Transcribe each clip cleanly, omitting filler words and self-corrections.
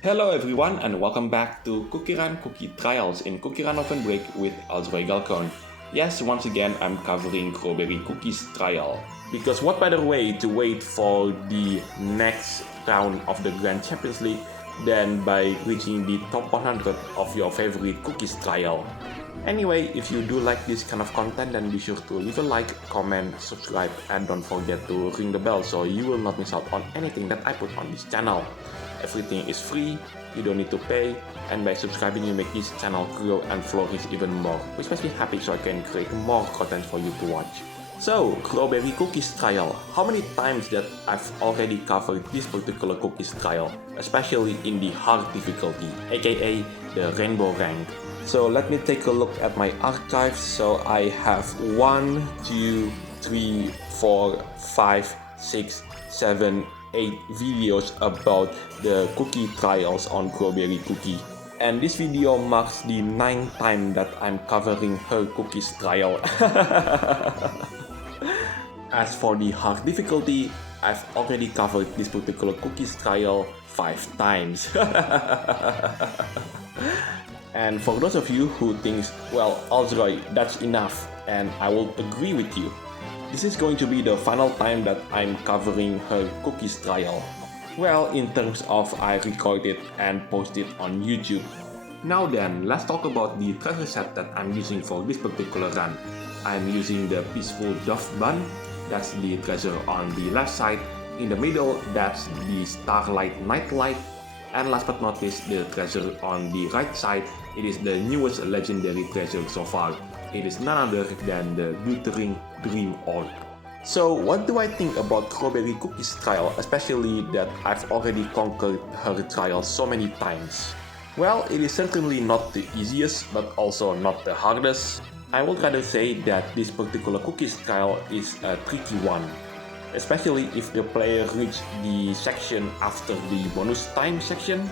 Hello everyone and welcome back to CookieRun Cookie Trials in CookieRunOvenBreak with Alzroy Galcon. Yes, once again I'm covering Crowberry Cookies Trial. Because what better way to wait for the next round of the Grand Champions League than by reaching the top 100 of your favorite cookies trial. Anyway, if you do like this kind of content, then be sure to leave a like, comment, subscribe, and don't forget to ring the bell so you will not miss out on anything that I put on this channel. Everything is free, you don't need to pay, and by subscribing you make this channel grow and flourish even more, which makes me happy so I can create more content for you to watch. So, Crowberry Cookies Trial. How many times that I've already covered this particular cookies trial, especially in the hard difficulty, aka the Rainbowrank. So let me take a look at my archives. So I have 1, 2, 3, 4, 5, 6, 7, 8 videos about the cookie trials on Crowberry Cookie. And this video marks the 9th time that I'm covering her cookies trial. As for the hard difficulty, I've already covered this particular cookies trial 5 times. And for those of you who thinks, well, Alzroy, that's enough, and I will agree with you. This is going to be the final time that I'm covering her cookies trial. Well, in terms of I record it and post it on YouTube. Now then, let's talk about the treasure set that I'm using for this particular run. I'm using the Peaceful Dove Bun, that's the treasure on the left side. In the middle, that's the Starlight Nightlight. And last but not least, the treasure on the right side, it is the newest legendary treasure so far. It is none other than the Glittering Dream Orb. So what do I think about Crowberry Cookies trial, especially that I've already conquered her trial so many times? Well, it is certainly not the easiest, but also not the hardest. I would rather say that this particular cookies trial is a tricky one. Especially if the player reaches the section after the bonus time section.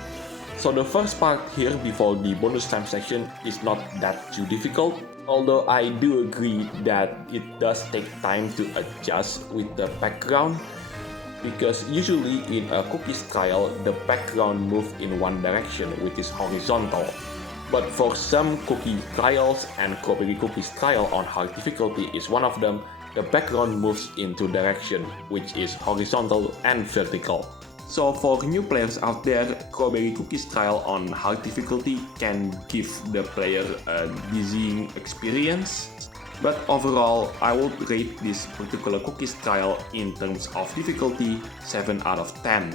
So the first part here before the bonus time section is not that too difficult, although I do agree that it does take time to adjust with the background, because usually in a cookies trial the background moves in one direction, which is horizontal. But for some cookie trials, and Crowberry Cookies trial on hard difficulty is one of them, the background moves into direction, which is horizontal and vertical. So for new players out there, Crowberry Cookies trial on hard difficulty can give the player a dizzying experience. But overall, I would rate this particular cookies trial in terms of difficulty 7 out of 10.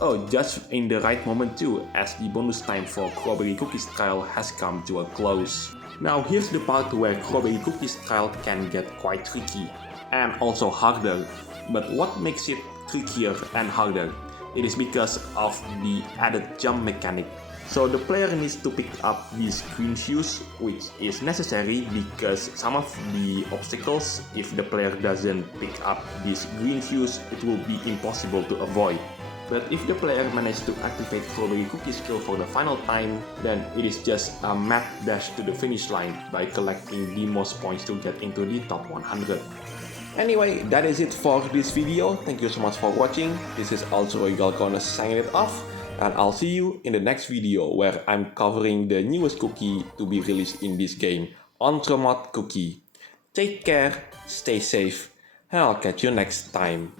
Oh, just in the right moment too, as the bonus time for Crowberry Cookies trial has come to a close. Now here's the part where Crowberry Cookies trial can get quite tricky and also harder. But what makes it trickier and harder? It is because of the added jump mechanic. So the player needs to pick up these green shoes, which is necessary because some of the obstacles, if the player doesn't pick up these green shoes, it will be impossible to avoid. But if the player manages to activate Crowberry Cookie skill for the final time, then it is just a mad dash to the finish line by collecting the most points to get into the top 100. Anyway, that is it for this video. Thank you so much for watching. This is Alzroy Galcon signing it off, and I'll see you in the next video where I'm covering the newest cookie to be released in this game, Cookie. Take care, stay safe, and I'll catch you next time.